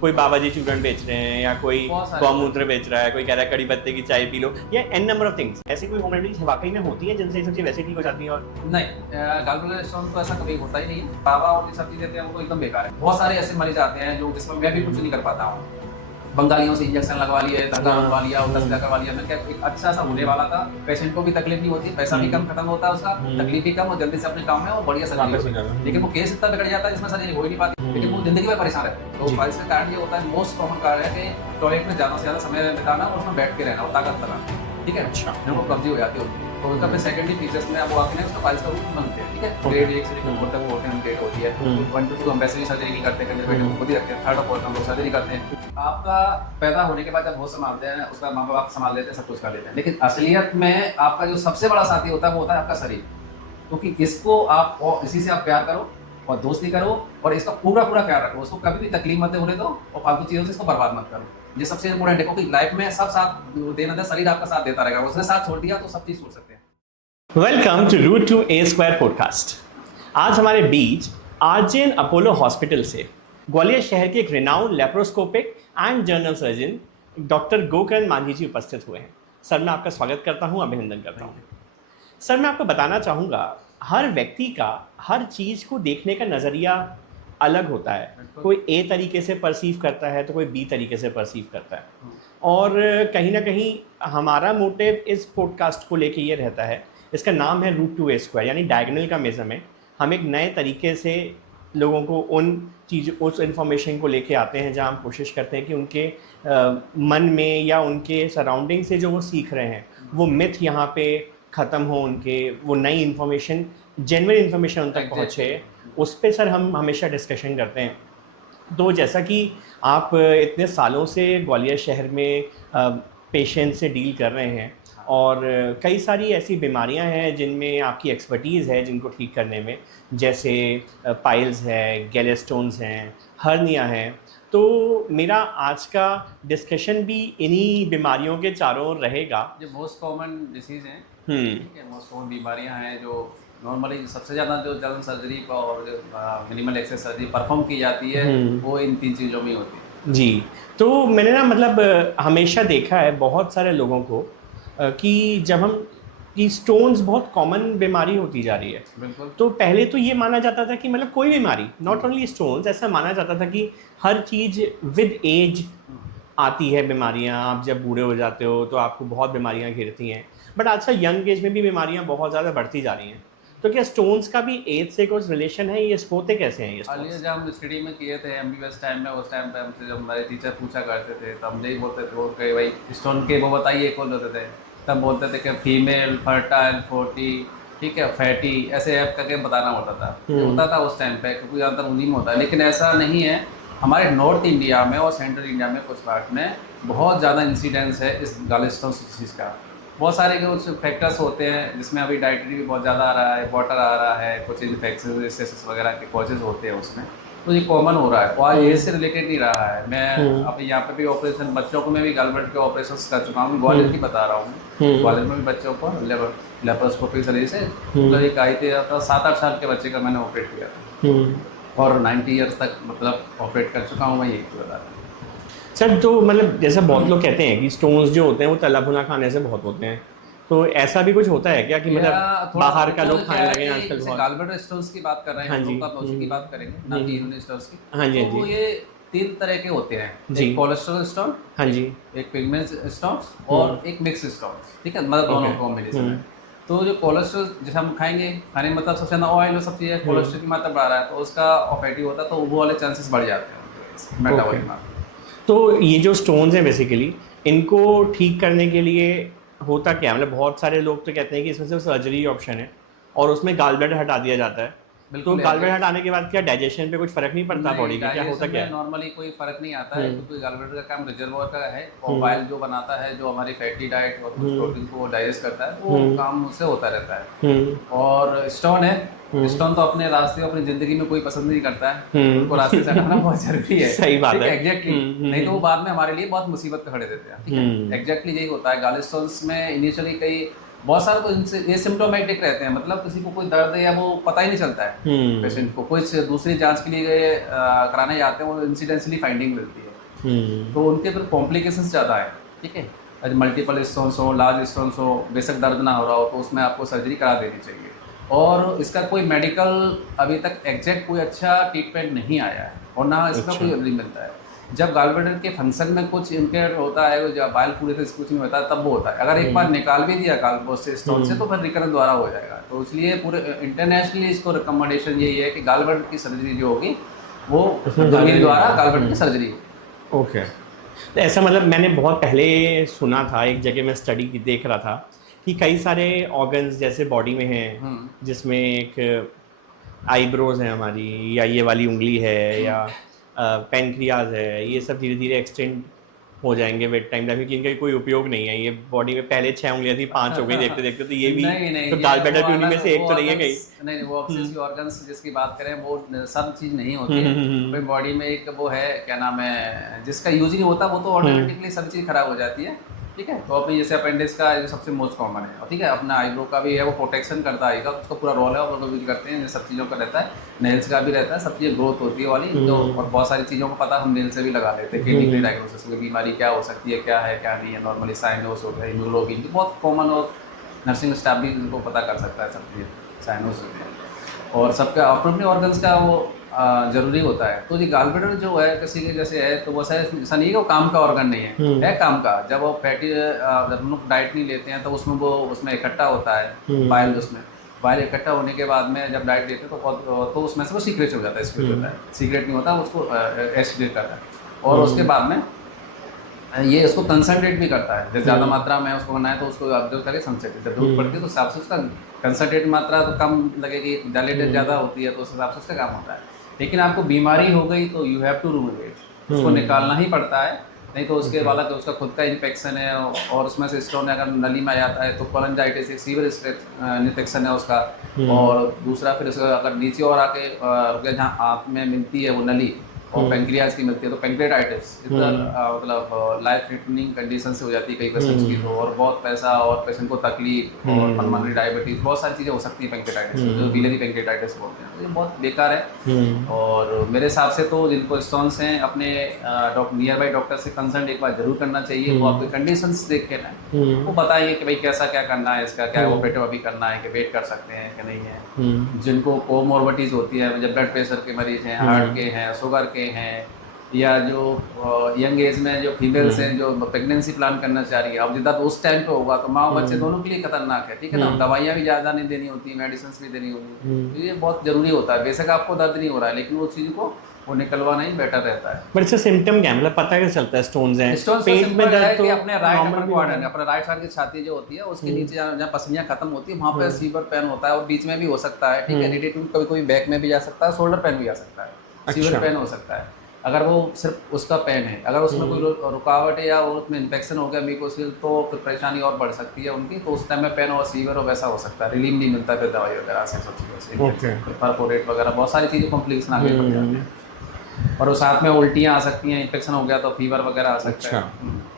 कोई बाबा जी चूरन बेच रहे हैं या कोई बहुत सारे गौमूत्र बेच रहा है, कोई कह रहा है कड़ी पत्ते की चाय पी लो, या एन नंबर ऑफ थिंग्स। ऐसी कोई होम रेमेडीज वाकई में होती है जिनसे ये सब चीज़ वैसे ठीक हो जाती है? और नहीं, गॉलब्लैडर स्टोन तो ऐसा कभी होता ही नहीं है। बाबा और ये सब चीज़ देते हैं वो तो एकदम बेकार है। बहुत सारे ऐसे मरीज आते हैं जो जिसमें मैं भी कुछ नहीं कर पाता हूँ। बंगालियों से इंजेक्शन लगवा लिए, धक्का लगवा लिया, उल्टा सीधा करवा लिया। मैं क्या एक अच्छा सा होने वाला था, पेशेंट को भी तकलीफ नहीं होती, पैसा भी कम खत्म होता है उसका, तकलीफ भी कम और जल्दी से अपने काम में वो बढ़िया सर्जरी वापस हो होती जाता है। है। लेकिन वो केस इतना बिगड़ जाता है जिसमें सर्जरी हो ही नहीं पाती, लेकिन वो जिंदगी में परेशान रहते हैं। तो इसका कारण ये होता है, मोस्ट कॉमन कारण है कि टॉयलेट में ज़्यादा से ज़्यादा समय बिताना और उसमें बैठ के रहना और ताकत लगाना, ठीक है। अच्छा। उनको कब्जी हो जाती है तो उनका फिर सेकेंडरी फीचर्स में अब वो आते हैं उसका फाइल्स का रूप बनते हैं, ठीक है। ग्रेड 1 से लेकर 4 तक वो होते हैं, ग्रेड होती है। 1 to 2 हम वैसे भी सर्जरी नहीं करते, कंजर्वेटिव खुद ही रखते हैं। 3rd और 4th हम लोग सर्जरी करते हैं। आपका पैदा होने के बाद जब होश संभालते हैं, उसका माँ बाप संभाल लेते हैं, सब कुछ कर लेते हैं, लेकिन असलियत में आपका जो सबसे बड़ा साथी होता है वो होता है आपका शरीर। क्योंकि इसको आप और इसी से आप प्यार करो और दोस्ती करो और इसका पूरा ख्याल रखो। उसको कभी भी तकलीफ मत होने दो और फालतू चीज़ों से इसको बर्बाद मत करो। ये सबसे इंपॉर्टेंट है, क्योंकि लाइफ में सब साथ देना था, शरीर आपका साथ देता रहेगा। उसने साथ छोड़ दिया तो सब चीज़ छोड़ सकते हैं। Welcome to root to a square podcast. आज हमारे बीच आरजेएन अपोलो हॉस्पिटल से ग्वालियर शहर के एक renowned laparoscopic and general surgeon doctor Gokarn Manjhi ji उपस्थित हुए हैं। सर, मैं आपका स्वागत करता हूं, अभिनंदन करता हूं। सर, मैं आपको बताना चाहूँगा, हर व्यक्ति का हर चीज़ को देखने का नज़रिया अलग होता है। कोई ए तरीके से परसीव करता है तो कोई बी तरीके से परसीव करता है। और कहीं ना कहीं हमारा मोटिव इस पॉडकास्ट को लेके ये रहता है, इसका नाम है रूट टू ए स्क्वायर, यानी डायगोनल का मेजरमेंट। हम एक नए तरीके से लोगों को उस इन्फॉर्मेशन को लेके आते हैं जहाँ हम कोशिश करते हैं कि उनके मन में या उनके सराउंडिंग से जो वो सीख रहे हैं वो मिथ यहाँ पे ख़त्म हो, उनके वो नई इन्फॉर्मेशन, जेन्युइन इन्फॉर्मेशन उन तक पहुँचे। उस पे सर हम हमेशा डिस्कशन करते हैं। तो जैसा कि आप इतने सालों से ग्वालियर शहर में पेशेंट से डील कर रहे हैं और कई सारी ऐसी बीमारियां हैं जिनमें आपकी एक्सपर्टीज़ है जिनको ठीक करने में, जैसे पाइल्स है, गैलेस्टोन्स हैं, हर्निया हैं। तो मेरा आज का डिस्कशन भी इन्हीं बीमारियों के चारों ओर रहेगा। जो मोस्ट कॉमन डिसीज़ हैं, हम्म। ठीक है, मोस्ट कॉमन बीमारियां हैं जो नॉर्मली सबसे ज़्यादा जो जनरल सर्जरी और मिनिमल एक्सेस सर्जरी परफॉर्म की जाती है वो इन 3 चीज़ों में ही होती है। जी, तो मैंने ना मतलब हमेशा देखा है बहुत सारे लोगों को कि जब हम कि स्टोन्स बहुत कॉमन बीमारी होती जा रही है। बिल्कुल। तो पहले तो ये माना जाता था कि मतलब कोई बीमारी, नॉट ओनली स्टोन्स, ऐसा माना जाता था कि हर चीज़ विद एज आती है बीमारियां। आप जब बूढ़े हो जाते हो तो आपको बहुत बीमारियां घिरती हैं। बट आजकल यंग एज में भी बीमारियां बहुत ज़्यादा बढ़ती जा रही हैं। तो क्या स्टोन्स का भी एज से कुछ रिलेशन है? ये होते कैसे हैं ये हालिया stones? जब हम स्टडी में किए थे MBBS टाइम में, उस टाइम पे हमसे जब हमारे टीचर पूछा करते थे तो हम यही बोलते थे, वो कहे भाई स्टोन के वो बताइए, खोल देते थे। तब बोलते थे कि फीमेल, फर्टाइल, 40, ठीक है, फैटी, ऐसे ऐप करके बताना होता था। होता था उस टाइम पे, क्योंकि ज़्यादातर उन्हीं में होता है। लेकिन ऐसा नहीं है, हमारे नॉर्थ इंडिया में और सेंट्रल इंडिया में कुछ पार्ट में बहुत ज़्यादा इंसिडेंस है इस गैलेस्टोन डिसीज़ का। बहुत सारे कुछ फैक्टर्स होते हैं जिसमें अभी डाइटरी भी बहुत ज़्यादा आ रहा है, वाटर आ रहा है, कुछ इन्फेक्शंस वगैरह के कॉजेज होते हैं उसमें। तो ये कॉमन हो रहा है और एज से रिलेटेड नहीं रहा है। मैं अब यहाँ पे भी ऑपरेशन, बच्चों को मैं भी गॉलब्लैडर के ऑपरेशन कर चुका हूँ। ग्वालियर की बता रहा हूँ, ग्वालियर में भी बच्चों को लेप्रोस्कोपिक सर्जरी से मतलब एक आई थी, 7-8 साल के बच्चे का मैंने ऑपरेट किया था और 90 ईयर्स तक मतलब ऑपरेट कर चुका हूँ मैं, यही बता रहा हूँ। सर, तो मतलब जैसा बहुत लोग कहते हैं कि स्टोन्स जो होते हैं वो तला भुना खाने से बहुत होते हैं, तो ऐसा भी कुछ होता है क्या कि मतलब बाहर का लोग खाने लगे हैं आजकल बहुत? गॉलब्लैडर स्टोन्स की बात कर रहे हैं हाँ हम जी। लोग, तो उसी की बात करेंगे, ना कि यूरिनरी स्टोन्स की। हाँ जी, हाँ तो जी। ये 3 तरह के होते हैं, जी। एक कोलेस्ट्रॉल स्टोन, हाँ जी। एक पिगमेंट स्टोन्स और एक मिक्स स्टोन्स, ठीक है, मतलब दोनों कॉम्बिनेशन है। तो जो कोलेस्ट्रॉल जैसे हम खाएंगे, खाने में मतलब सबसे ज़्यादा ऑयल और सब चीज़ें, कोलेस्ट्रॉल की मात्रा बढ़ रहा है तो उसका फैटी होता है, तो वो वाले चांसेस बढ़ जाते हैं मेटाबॉलिक में। तो ये जो स्टोन्स हैं बेसिकली, इनको ठीक करने के लिए होता क्या है? मतलब बहुत सारे लोग तो कहते हैं कि इसमें सिर्फ सर्जरी ऑप्शन है और उसमें गॉल ब्लैडर हटा दिया जाता है। तो गॉल ब्लैडर हटाने के बाद क्या डाइजेशन पे कुछ फर्क नहीं पड़ता बॉडी का? क्या होता क्या है? नॉर्मली कोई फर्क नहीं आता है, क्योंकि गॉलब्लैडर का काम रिजर्वोयर का है और बाइल जो बनाता है, जो हमारी फैटी डाइट और कुछ प्रोटीन को डाइजेस्ट करता है, वो काम उससे होता रहता है। और स्टोन है, स्टोन तो अपने रास्ते अपनी जिंदगी में कोई पसंद नहीं करता है, उनको रास्ते से हटाना बहुत जरूरी है। सही बात है। एग्जैक्टली, नहीं तो वो बाद में हमारे लिए बहुत मुसीबत पे खड़े देते हैं, ठीक है। एग्जैक्टली यही होता है गॉलस्टोन्स में। इनिशियली कई बहुत सारे तो ये सिम्टोमेटिक रहते हैं, मतलब किसी को कोई दर्द है या वो पता ही नहीं चलता है पेशेंट को। कुछ दूसरी जांच के लिए कराने जाते हैं, वो इंसिडेंटली फाइंडिंग मिलती है। तो उनके फिर कॉम्प्लिकेशंस ज़्यादा है, ठीक है। अगर मल्टीपल स्टोन्स हो, लार्ज स्टोन्स हो, बेशक दर्द ना हो रहा हो तो उसमें आपको सर्जरी करा देनी चाहिए। और इसका कोई मेडिकल अभी तक एग्जैक्ट कोई अच्छा ट्रीटमेंट नहीं आया है और ना इसका अच्छा। कोई नहीं मिलता है। जब गॉल ब्लैडर के फंक्शन में कुछ इम्पेयर होता है, जब बाइल पूरे से कुछ नहीं होता तब वो होता है। अगर एक बार निकाल भी दिया गॉल से स्टोन से तो फिर रिकरेंस दोबारा हो जाएगा। तो इसलिए पूरे इंटरनेशनली इसको रिकमेंडेशन यही है कि गॉल ब्लैडर की सर्जरी जो होगी वो दुल्हन द्वारा गॉल ब्लैडर की सर्जरी होगी। ओके। तो ऐसा मतलब मैंने बहुत पहले सुना था, एक जगह मैं स्टडी देख रहा था कि कई सारे ऑर्गन्स जैसे बॉडी में हैं, जिसमें एक आईब्रोज है हमारी, या ये वाली उंगली है, या पेनक्रियाज है, ये सब धीरे धीरे एक्सटेंड हो जाएंगे विद टाइम, क्योंकि इनका कोई उपयोग नहीं है। ये बॉडी में पहले 6 उंगलियां थी, 5 हो गई देखते देखते, तो ये भी नहीं तो ये गॉल ब्लैडर वो भी उन्हीं में अलग से एक वो तो नहीं है organs- कहीं। नहीं वो ऑक्सीजन ऑर्गन्स जिसकी बात करें वो सब चीज़ नहीं होती है। कोई बॉडी में एक वो है क्या नाम है जिसका यूज ही नहीं होता, वो तो ऑटोमेटिकली सब चीज़ खराब हो जाती है, ठीक है। तो अभी जैसे अपेंडिक्स का जो सबसे मोस्ट कॉमन है, ठीक है, अपना आईब्रो का भी है, वो प्रोटेक्शन करता है, उसका पूरा रोल है, वो लोग यूज करते हैं, ये सब चीज़ों का रहता है। नेल्स का भी रहता है, सब चीज़ें ग्रोथ होती है वाली, तो और बहुत सारी चीज़ों को पता हम नेल से भी लगा लेते हैं। किडनी की डायग्नोसिस की बीमारी क्या हो सकती है, क्या है क्या नहीं है, नॉर्मली साइनोस हो गया, हीमोग्लोबिन की बहुत कॉमन, और नर्सिंग स्टाफ भी इनको पता कर सकता है सब चीज़ें साइनोस होते हैं। और सबका अपने जॉर्गन्स का वो जरूरी होता है। तो ये गॉल ब्लैडर जो है किसी के जैसे है तो वो ऐसा नहीं है कि वो काम का ऑर्गन नहीं है काम का। जब वो फैटी जब हम लोग डाइट नहीं लेते हैं तो उसमें वो उसमें इकट्ठा होता है बाइल, उसमें बाइल इकट्ठा होने के बाद में जब डाइट लेते हैं तो उसमें से वो सीक्रेट हो जाता है, सीक्रेट होता है, सीक्रेट नहीं होता, उसको एसिडेट करता है। और उसके बाद में ये इसको कंसनट्रेट भी करता है, जब ज़्यादा मात्रा में उसको बनाए तो उसको ऑब्जर्व करके कंसनट्रेट, जब जरूरत पड़ती है तो हिसाब से उसका कंसनट्रेट मात्रा तो कम लगेगी, डायलेटेड ज़्यादा होती है तो उस हिसाब से उसका काम होता है। लेकिन आपको बीमारी हो गई तो you have to remove it, उसको निकालना ही पड़ता है, नहीं तो उसके वाला तो उसका खुद का इन्फेक्शन है और उसमें से स्टोन अगर नली में आ जाता है तो कोलेंजाइटिस एक सीवियर इन्फेक्शन है उसका। और दूसरा फिर उसका अगर नीचे और आके जहाँ आँख में मिलती है वो नली और पेंक्रियाज की मिलती है तो पेंक्रियाटाइटिस मतलब लाइफ थ्रेटनिंग कंडीशन से हो जाती है कई पेशेंट्स की, तो और बहुत पैसा और पेशेंट को तकलीफ और पल्मोनरी डायबिटीज बहुत सारी चीज़ें हो सकती हैं पेंक्रियाटाइटिस, जो बिलियरी पेंक्रियाटाइटिस बोलते हैं, तो ये बहुत बेकार है। और मेरे हिसाब से तो जिनको स्टोन्स हैं अपने नियर बाई डॉक्टर से कंसल्ट एक बार जरूर करना चाहिए। वो आपके कंडीशंस देख के ना वो बताएंगे कि भाई कैसा क्या करना है, इसका क्या ऑपरेटिव अभी करना है, कि वेट कर सकते हैं कि नहीं है। जिनको कोमोर्बिडिटीज होती है, जब ब्लड प्रेशर के मरीज हैं, हार्ट के हैं, शुगर के हैं, या जो यंग एज में जो फीमेल्स हैं जो प्रेगनेंसी प्लान करना चाह रही है, अब जितना तो उस टाइम पे होगा तो माँ बच्चे दोनों के लिए खतरनाक है, ठीक है ना। दवाइयाँ भी ज़्यादा नहीं देनी होती, मेडिसिन भी देनी होती, तो ये बहुत ज़रूरी होता है। बेशक आपको दर्द नहीं हो रहा है लेकिन वो चीज़ को वो निकलवाना ही बेटर रहता है। बट इसका सिम्टम क्या मतलब पता कैसे चलता है स्टोन्स हैं? स्टोन्स पेट में दर्द तो अपने राइट अपर क्वाड्रेंट, अपने राइट साइड की छाती जो होती है उसके नीचे जहाँ पसलियाँ खत्म होती है वहाँ पे सीवर पेन होता है, और बीच में भी हो सकता है, ठीक है। रिलेटिव कभी कभी बैक में भी जा सकता है, शोल्डर पेन भी आ सकता है, सीवर पेन हो सकता है। अगर वो सिर्फ उसका पेन है, अगर उसमें कोई रुकावट है या उसमें इन्फेक्शन हो गया म्यूकोसिल तो फिर परेशानी और बढ़ सकती है उनकी, तो उस टाइम में पेन और सीवर और वैसा हो सकता है, रिलीफ नहीं मिलता फिर दवाई वगैरह से, सब चीज़ों से, परपोरेट वगैरह बहुत सारी चीज़ें कॉम्प्लिकेशन आगे बढ़ जाती हैं। और उस साथ में उल्टियाँ आ सकती हैं, इन्फेक्शन हो गया तो फीवर वगैरह आ सकता है।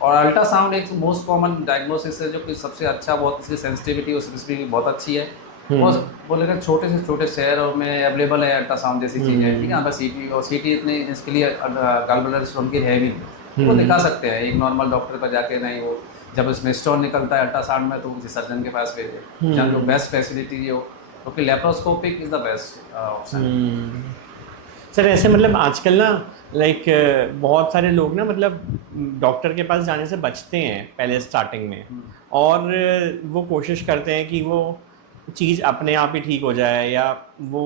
और अल्ट्रासाउंड एक मोस्ट कॉमन डायग्नोसिस है जो कि सबसे अच्छा, बहुत इसकी सेंसिटिविटी और स्पेसिफिसिटी बहुत अच्छी है। वो लेकर छोटे से छोटे शहरों में अवेलेबल है अल्ट्रासाउंड जैसी चीज़ें, ठीक है। यहाँ पर सीटी और सीटी इतनी इसके लिए गॉल ब्लैडर स्टोन की है नहीं, वो दिखा सकते हैं एक नॉर्मल डॉक्टर पर जाके, नहीं वो जब इसमें स्टोन निकलता है अल्ट्रासाउंड में तो किसी सर्जन के पास भेजे जहाँ जो बेस्ट फैसिलिटी हो, क्योंकि laparoscopic is the best option. Sir ऐसे मतलब आजकल ना लाइक बहुत सारे लोग ना मतलब डॉक्टर के पास जाने से बचते हैं पहले स्टार्टिंग में, और वो कोशिश करते हैं कि वो चीज़ अपने आप ही ठीक हो जाए, या वो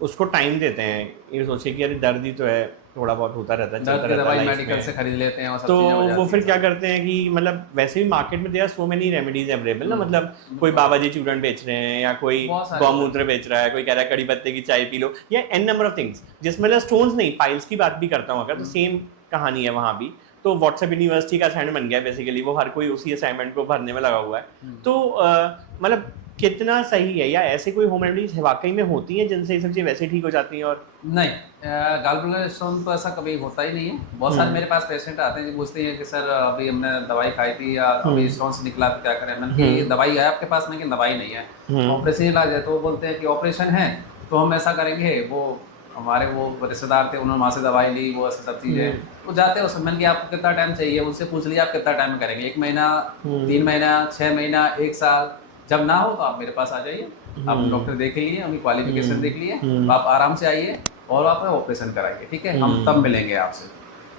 उसको टाइम देते हैं ये सोचे कि अरे दर्द ही तो है, थोड़ा बहुत होता रहता है, दर्द की दवाई मेडिकल से खरीद लेते हैं और सब तो चीज़ें हो जाती वो फिर हैं। क्या करते हैं कि मतलब वैसे भी मार्केट में there so many remedies available ना, मतलब कोई बाबा जी चूरन बेच रहे हैं, या कोई बहुत सारे गौमूत्र बेच रहा है, कोई कह रहा है कड़ी पत्ते की चाय पी लो, या एन नंबर ऑफ थिंग्स, जिसमें मतलब स्टोन्स नहीं पाइल्स की बात भी करता हूँ अगर, तो सेम कहानी है वहाँ भी। तो व्हाट्सएप यूनिवर्सिटी का असाइनमेंट बन गया बेसिकली, वो हर कोई उसी असाइनमेंट को भरने में लगा हुआ है। तो मतलब कितना सही है, या ऐसे कोई होम रेमेडीज वाकई में होती हैं जिनसे ये सब चीज़ें वैसे ठीक हो जाती हैं? और नहीं, गॉल ब्लैडर स्टोन तो ऐसा कभी होता ही नहीं है। बहुत सारे मेरे पास पेशेंट आते हैं जो पूछते हैं कि सर अभी हमने दवाई खाई थी या अभी स्टोन से निकला तो क्या करें। मैंने कहा ये दवाई है आपके पास, लेकिन दवाई नहीं है, ऑपरेशन इलाज है। तो वो बोलते हैं कि ऑपरेशन है तो हम ऐसा करेंगे, वो हमारे वो रिश्तेदार थे, उन्होंने वहाँ से दवाई ली, वो ऐसे सब चीज़ें तो जाते हैं उसमें। मैंने कि आपको कितना टाइम चाहिए, उनसे पूछ लिया आप कितना टाइम में करेंगे, 1 महीना, 3 महीना, 6 महीना, 1 साल। जब ना हो तो आप मेरे पास आ जाइए, आप डॉक्टर देख लिए, उनकी क्वालिफिकेशन देख लिए, तो आप आराम से आइए और आप ऑपरेशन कराइए, ठीक है, हम तब मिलेंगे आपसे।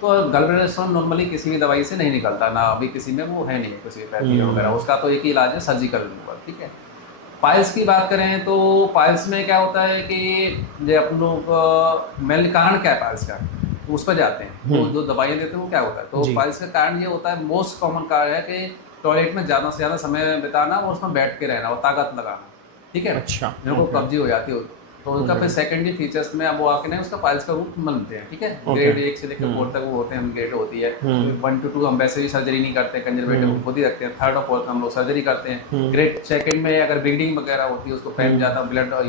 तो गलब्लैडर स्टोन नॉर्मली किसी भी दवाई से नहीं निकलता, ना अभी किसी में वो है नहीं किसी पैथी वगैरह, उसका तो एक ही इलाज है सर्जिकल रिमूवल, ठीक है। पाइल्स की बात करें तो पाइल्स में क्या होता है कि जो अपन लोग मेन कारण क्या है पाइल्स का, तो उस पर जाते हैं। तो जो दवाइयाँ देते हैं वो क्या होता है, तो जी। पाइल्स का कारण ये होता है, मोस्ट कॉमन कारण है कि टॉयलेट में ज़्यादा से ज़्यादा समय बिताना और उसमें बैठ के रहना और ताकत लगाना, ठीक है। अच्छा, मेरे को ओके। कब्जी हो जाती हो तो उनका फिर सेकेंडरी फीचर्स में अब वो आके नहीं उसका पाइल्स का रूप बनते हैं, ठीक है। ग्रेड 1 से लेकर 4 तक वो होते हैं, ग्रेड होती है। 1 to 2 हम वैसे भी सर्जरी नहीं करते, कंजर्वेटिव खुद ही रखते हैं। 3rd और 4th हम लोग सर्जरी करते हैं। ग्रेड 2 में अगर ब्लीडिंग वगैरह होती है, उसको पेन ज़्यादा ब्लड और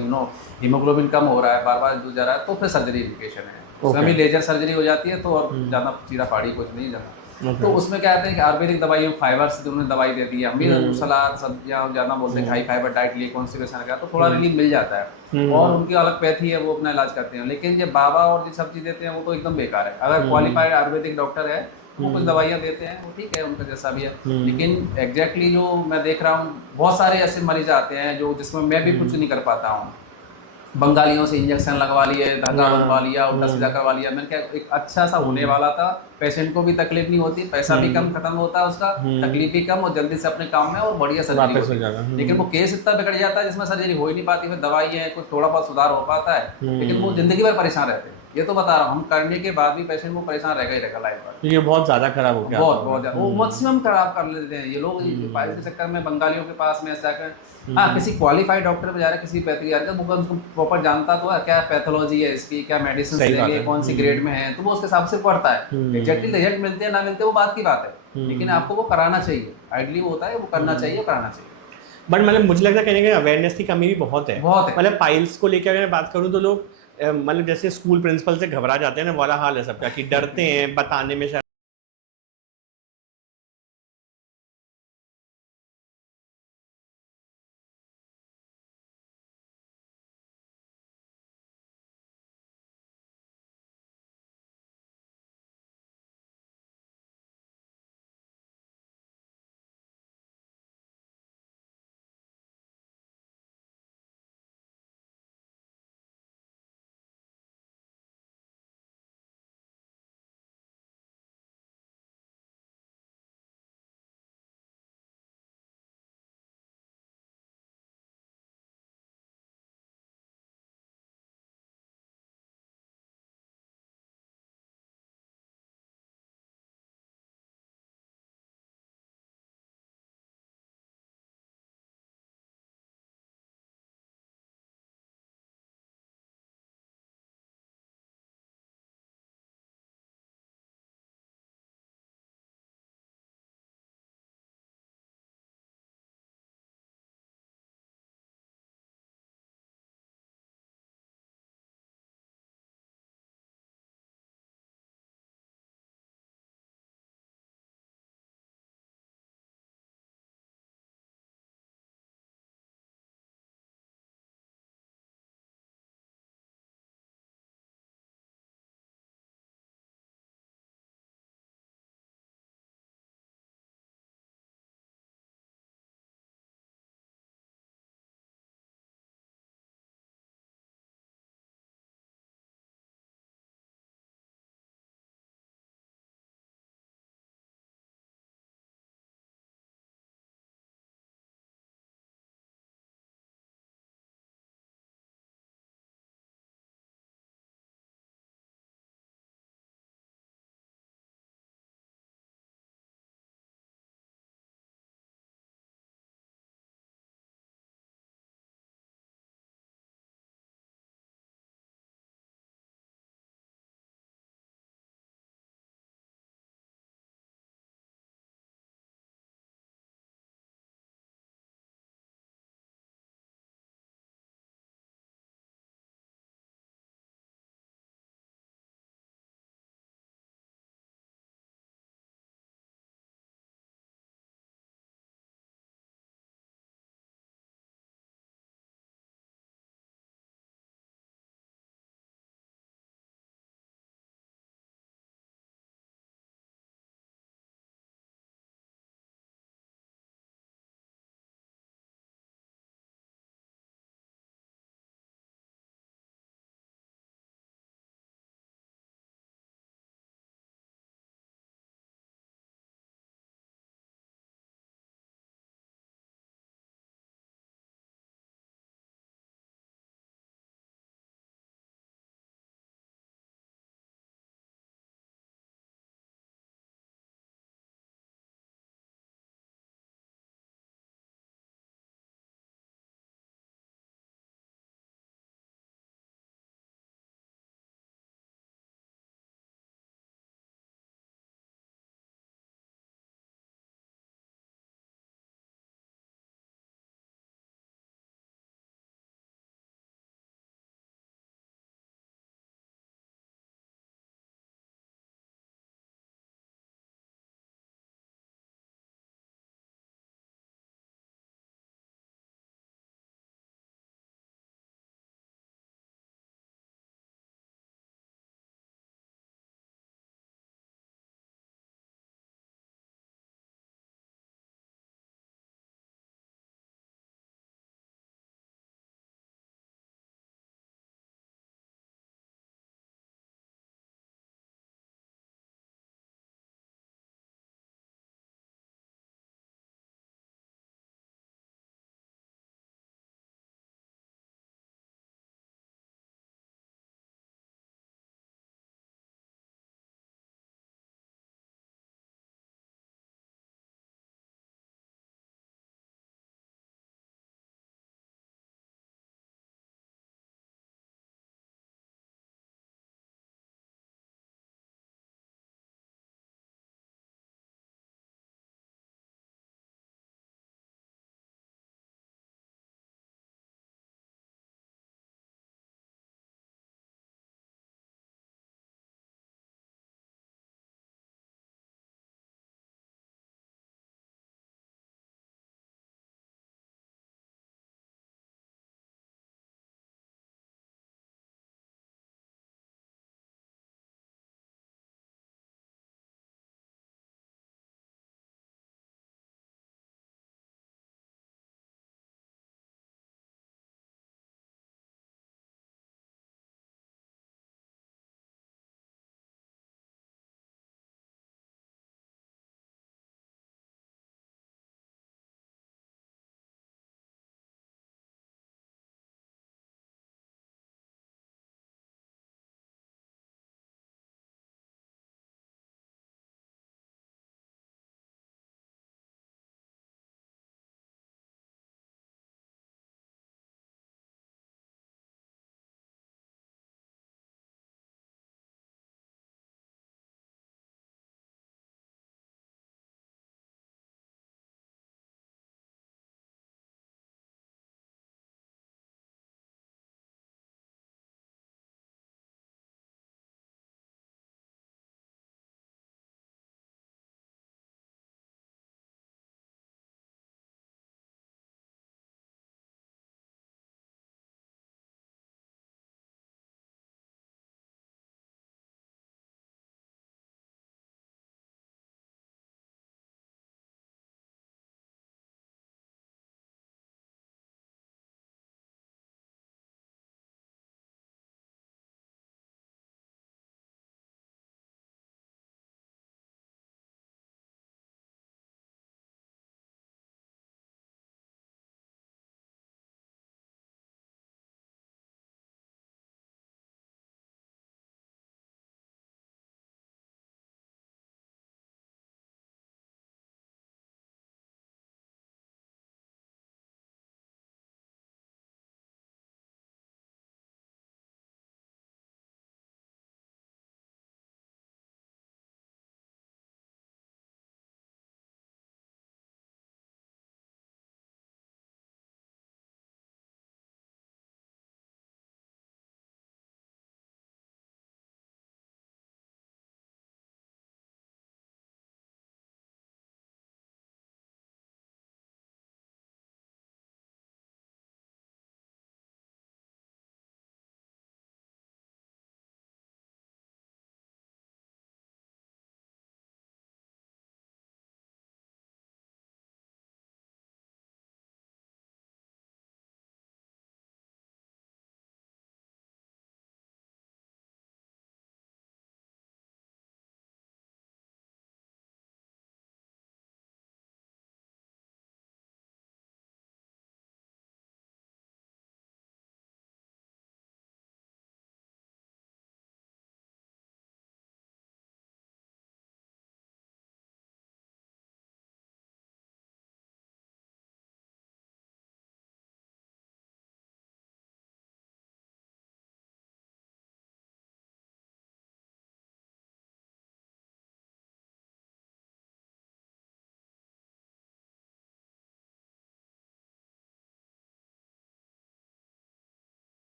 हीमोग्लोबिन कम हो रहा है, बार बार जा रहा है, तो फिर सर्जरी इंडिकेशन है। उसमें भी लेजर सर्जरी हो जाती है, तो और ज़्यादा चीरा फाड़ी कुछ नहीं जाना। तो उसमें क्या कहते हैं कि आयुर्वेदिक दवाइयों फाइबर्स जो उन्होंने दवाई दे दी है, हम भी सलाद सब्जियाँ ज़्यादा बोलते हैं हाई फाइबर डाइट लिए कॉन्स्टिपेशन का, तो थोड़ा रिलीफ मिल जाता है और उनकी अलग पैथी है, वो अपना इलाज करते हैं। लेकिन जो बाबा और जो सब्जी देते हैं वो तो एकदम बेकार है। अगर क्वालिफाइड आयुर्वेदिक डॉक्टर है वो कुछ दवाइयाँ देते हैं, वो ठीक है, उनका जैसा भी है। लेकिन एग्जैक्टली जो मैं देख रहा हूँ, बहुत सारे ऐसे मरीज आते हैं जो जिसमें मैं भी कुछ नहीं कर पाता हूँ। बंगालियों से इंजेक्शन लगवा लिए, धागा बनवा लिया, उल्टा सीधा करवा लिया। मैंने क्या एक अच्छा सा होने वाला था, पेशेंट को भी तकलीफ नहीं होती, पैसा भी कम खत्म होता है उसका, तकलीफ भी कम और जल्दी से अपने काम में और बढ़िया सर्जरी होती है। लेकिन वो केस इतना बिगड़ जाता है जिसमें सर्जरी हो ही नहीं पाती, फिर दवाई है, कुछ थोड़ा बहुत सुधार हो पाता है, लेकिन वो जिंदगी भर परेशान रहते हैं। ये तो बता रहा हूँ, हम करने के बाद भी पेशेंट वो परेशान रहेगा ही रहेगा लाइफ भर। ये बहुत ज़्यादा खराब हो गया, बहुत ज़्यादा, वो मैक्सिमम खराब कर लेते हैं ये लोग पाइल्स के चक्कर में। बंगालियों के पास में ऐसा कर, हाँ, किसी क्वालिफाइड डॉक्टर पे जा रहा है, किसी पैथोलॉजी जा रहा है, वो उसको प्रॉपर जानता तो है क्या पैथोलॉजी है इसकी, क्या मेडिसिन देंगे, कौन सी ग्रेड में है, तो वो उसके हिसाब से पढ़ता है। एग्जैक्टली रिजल्ट मिलते हैं ना मिलते वो बात की बात है, लेकिन आपको वो कराना चाहिए। आइडली वो होता है वो करना चाहिए, कराना चाहिए। बट मतलब मुझे लगता है कहीं ना कहीं अवेयरनेस की कमी भी बहुत है। मतलब पाइल्स को लेकर अगर मैं बात करूँ तो लोग मतलब जैसे स्कूल प्रिंसिपल से घबरा जाते हैं ना, वाला हाल है सबका, कि डरते हैं बताने में,